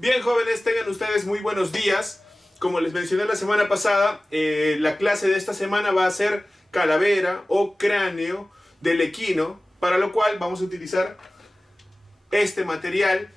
Bien, jóvenes, tengan ustedes muy buenos días. Como les mencioné la semana pasada, la clase de esta semana va a ser calavera o cráneo del equino, para lo cual vamos a utilizar este material.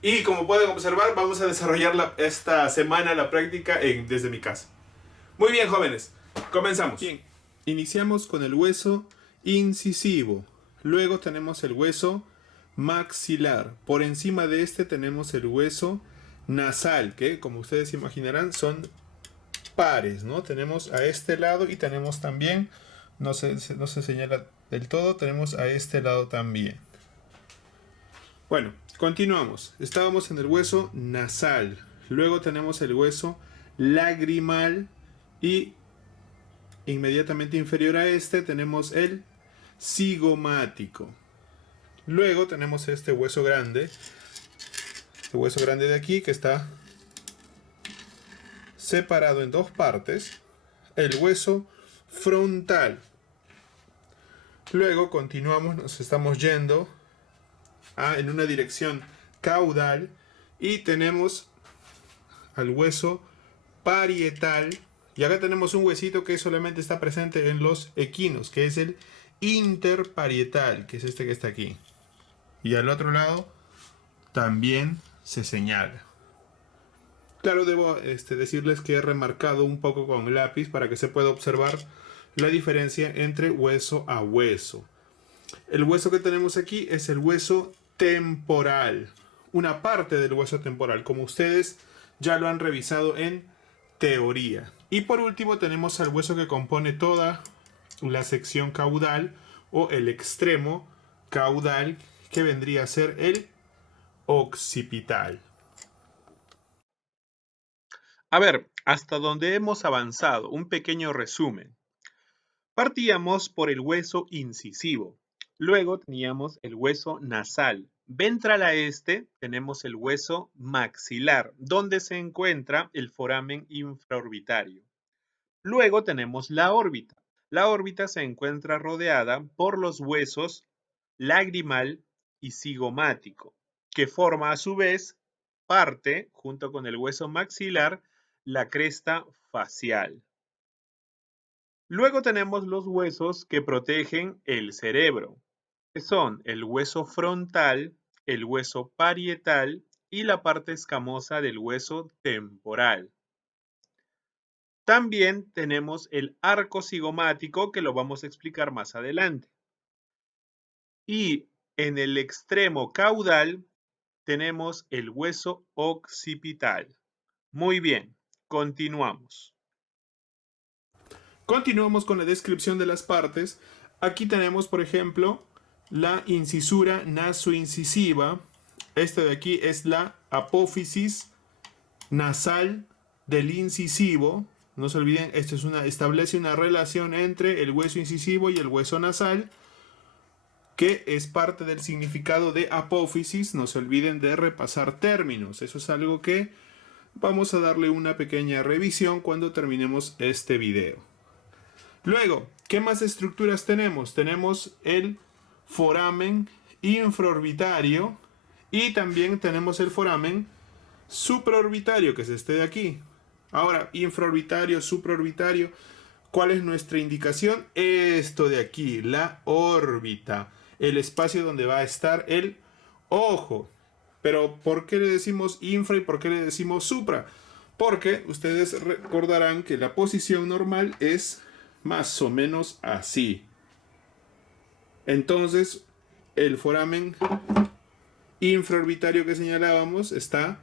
Y como pueden observar, vamos a desarrollar esta semana la práctica desde mi casa. Muy bien, jóvenes, comenzamos. Bien, iniciamos con el hueso incisivo. Luego tenemos el hueso maxilar. Por encima de este tenemos el hueso nasal, que como ustedes imaginarán son pares, ¿no? Tenemos a este lado y tenemos también, no se señala del todo, tenemos a este lado también. Bueno, continuamos. Estábamos en el hueso nasal. Luego tenemos el hueso lagrimal y inmediatamente inferior a este tenemos el cigomático. Luego tenemos este hueso grande de aquí que está separado en dos partes, el hueso frontal. Luego continuamos, nos estamos yendo en una dirección caudal y tenemos al hueso parietal. Y acá tenemos un huesito que solamente está presente en los equinos, que es el interparietal, que es este que está aquí. Y al otro lado también se señala. Claro, debo decirles que he remarcado un poco con lápiz para que se pueda observar la diferencia entre hueso a hueso. El hueso que tenemos aquí es el hueso temporal, una parte del hueso temporal, como ustedes ya lo han revisado en teoría. Y por último tenemos al hueso que compone toda la sección caudal o el extremo caudal, que vendría a ser el occipital. A ver, hasta donde hemos avanzado, un pequeño resumen. Partíamos por el hueso incisivo, luego teníamos el hueso nasal. Ventral a este tenemos el hueso maxilar, donde se encuentra el foramen infraorbitario. Luego tenemos la órbita. La órbita se encuentra rodeada por los huesos lagrimal y cigomático, que forma a su vez parte, junto con el hueso maxilar, la cresta facial. Luego tenemos los huesos que protegen el cerebro, que son el hueso frontal, el hueso parietal y la parte escamosa del hueso temporal. También tenemos el arco cigomático, que lo vamos a explicar más adelante. Y en el extremo caudal tenemos el hueso occipital. Muy bien, continuamos. Continuamos con la descripción de las partes. Aquí tenemos, por ejemplo, la incisura nasoincisiva. Esta de aquí es la apófisis nasal del incisivo. No se olviden, esto establece una relación entre el hueso incisivo y el hueso nasal, que es parte del significado de apófisis. No se olviden de repasar términos. Eso es algo que vamos a darle una pequeña revisión cuando terminemos este video. Luego, ¿qué más estructuras tenemos? Tenemos el foramen infraorbitario y también tenemos el foramen supraorbitario, que es este de aquí. Ahora, infraorbitario, supraorbitario, ¿cuál es nuestra indicación? Esto de aquí, la órbita, el espacio donde va a estar el ojo. Pero ¿por qué le decimos infra y por qué le decimos supra? Porque ustedes recordarán que la posición normal es más o menos así. Entonces, el foramen infraorbitario que señalábamos está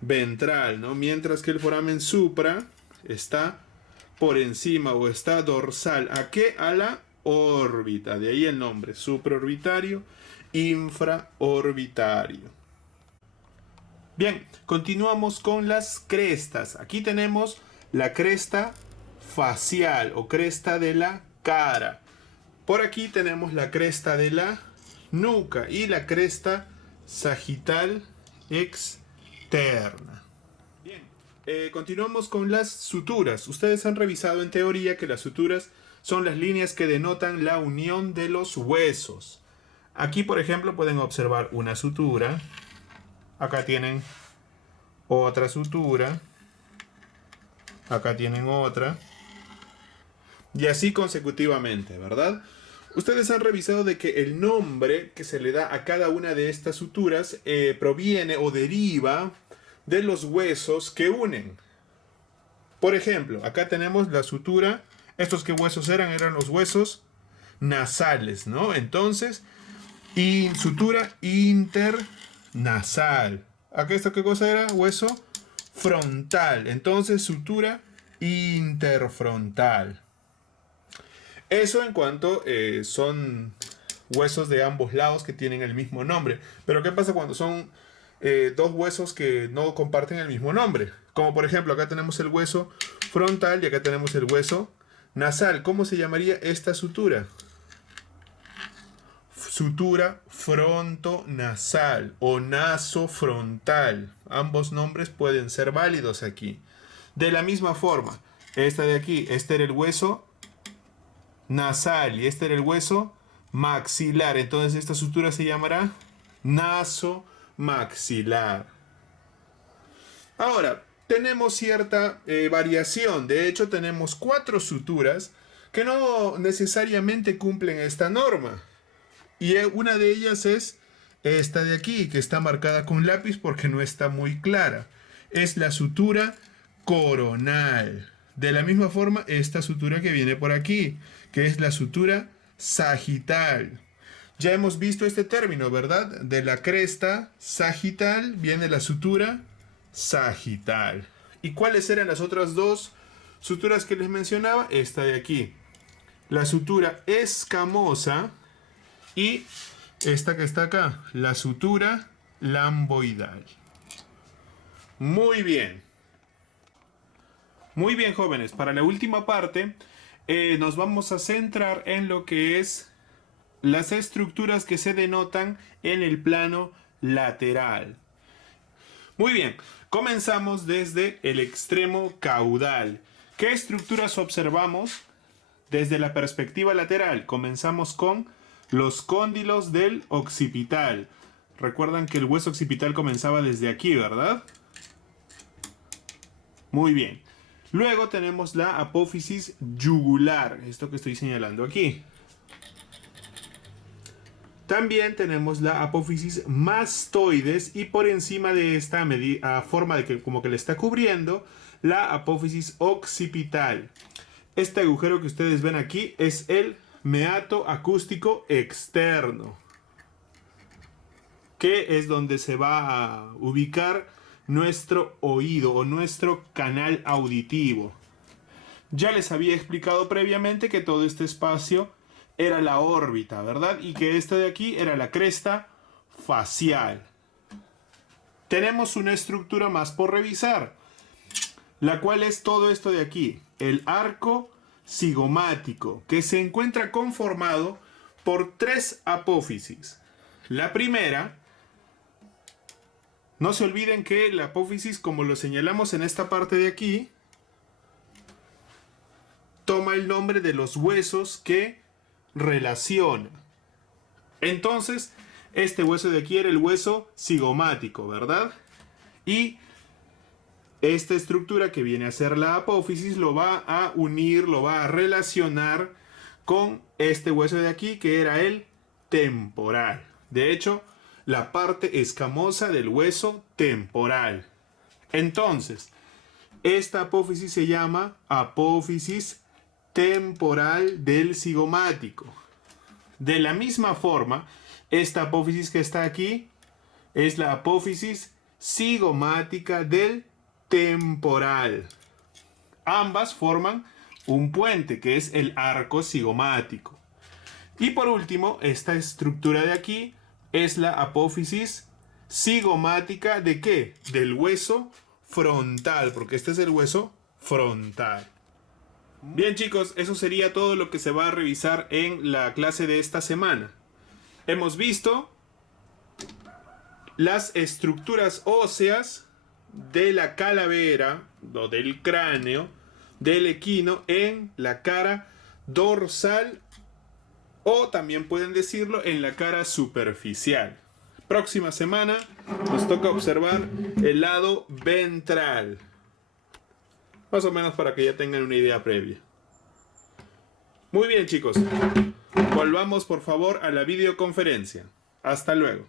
ventral, ¿no? Mientras que el foramen supra está por encima o está dorsal. ¿A qué? A la órbita. De ahí el nombre, supraorbitario, infraorbitario. Bien, continuamos con las crestas. Aquí tenemos la cresta facial o cresta de la cara. Por aquí tenemos la cresta de la nuca y la cresta sagital externa. Bien, continuamos con las suturas. Ustedes han revisado en teoría que las suturas son las líneas que denotan la unión de los huesos. Aquí, por ejemplo, pueden observar una sutura. Acá tienen otra sutura, acá tienen otra, y así consecutivamente, ¿verdad? Ustedes han revisado de que el nombre que se le da a cada una de estas suturas proviene o deriva de los huesos que unen. Por ejemplo, acá tenemos la sutura. ¿Estos qué huesos eran? Eran los huesos nasales, ¿no? Entonces, sutura internasal. ¿Acá esto qué cosa era? Hueso frontal. Entonces, sutura interfrontal. Eso en cuanto son huesos de ambos lados que tienen el mismo nombre. Pero ¿qué pasa cuando son dos huesos que no comparten el mismo nombre? Como por ejemplo, acá tenemos el hueso frontal y acá tenemos el hueso nasal. ¿Cómo se llamaría esta sutura? Sutura frontonasal o nasofrontal. Ambos nombres pueden ser válidos aquí. De la misma forma, esta de aquí, este era el hueso nasal y este era el hueso maxilar. Entonces esta sutura se llamará nasomaxilar. Ahora, tenemos cierta variación. De hecho, tenemos 4 suturas que no necesariamente cumplen esta norma. Y una de ellas es esta de aquí, que está marcada con lápiz porque no está muy clara. Es la sutura coronal. De la misma forma, esta sutura que viene por aquí, que es la sutura sagital. Ya hemos visto este término, ¿verdad? De la cresta sagital viene la sutura sagital. ¿Y cuáles eran las otras dos suturas que les mencionaba? Esta de aquí, la sutura escamosa, y esta que está acá, la sutura lamboidal. Muy bien. Muy bien, jóvenes. Para la última parte nos vamos a centrar en lo que es las estructuras que se denotan en el plano lateral. Muy bien. Comenzamos desde el extremo caudal. ¿Qué estructuras observamos desde la perspectiva lateral? Comenzamos con los cóndilos del occipital. Recuerdan que el hueso occipital comenzaba desde aquí, ¿verdad? Muy bien. Luego tenemos la apófisis yugular, esto que estoy señalando aquí. También tenemos la apófisis mastoides y por encima de esta a forma de que como que le está cubriendo la apófisis occipital. Este agujero que ustedes ven aquí es el meato acústico externo, que es donde se va a ubicar nuestro oído o nuestro canal auditivo. Ya les había explicado previamente que todo este espacio era la órbita, ¿verdad? Y que esta de aquí era la cresta facial. Tenemos una estructura más por revisar, la cual es todo esto de aquí, el arco cigomático, que se encuentra conformado por 3 apófisis. La primera, no se olviden que la apófisis, como lo señalamos en esta parte de aquí, toma el nombre de los huesos que relaciona. Entonces, este hueso de aquí era el hueso cigomático, ¿verdad? Y esta estructura que viene a ser la apófisis lo va a unir, lo va a relacionar con este hueso de aquí que era el temporal. De hecho, la parte escamosa del hueso temporal. Entonces, esta apófisis se llama apófisis temporal del cigomático. De la misma forma, esta apófisis que está aquí es la apófisis cigomática del temporal. Ambas forman un puente que es el arco cigomático. Y por último, esta estructura de aquí es la apófisis cigomática ¿de qué? Del hueso frontal, porque este es el hueso frontal. Bien, chicos, eso sería todo lo que se va a revisar en la clase de esta semana. Hemos visto las estructuras óseas de la calavera o del cráneo del equino en la cara dorsal, o también pueden decirlo en la cara superficial. próxima semana nos toca observar el lado ventral. Más o menos para que ya tengan una idea previa. Muy bien, chicos. Volvamos por favor a la videoconferencia. Hasta luego.